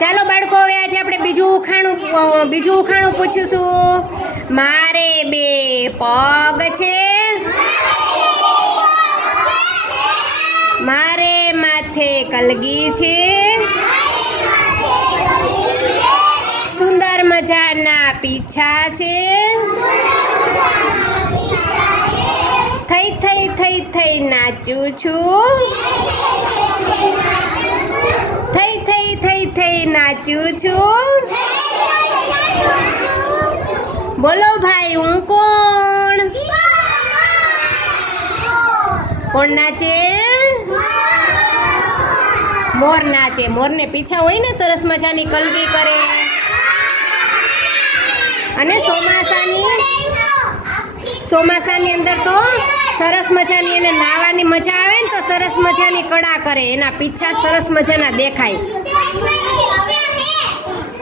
ચાલો બાળકો, હવે આજે આપણે બીજું ઉખાણું પૂછીશું. મારે બે પગ છે, મારે માથે કલગી છે, સુંદર મજાના પીછા છે, થઈ થઈ થઈ થઈ નાચું છું, થઈ થઈ થઈ થઈ નાચું છું. બોલો ભાઈ, હું કોણ? કોણ નાચે? મોર નાચે. મોરને પીછા હોય ને, સરસ મજાની કલગી કરે. અને ચોમાસાની અંદર તો સરસ મજાની એને નાવાની મજા આવે ને, તો સરસ મજાની કળા કરે. એના પીછા સરસ મજાના દેખાય.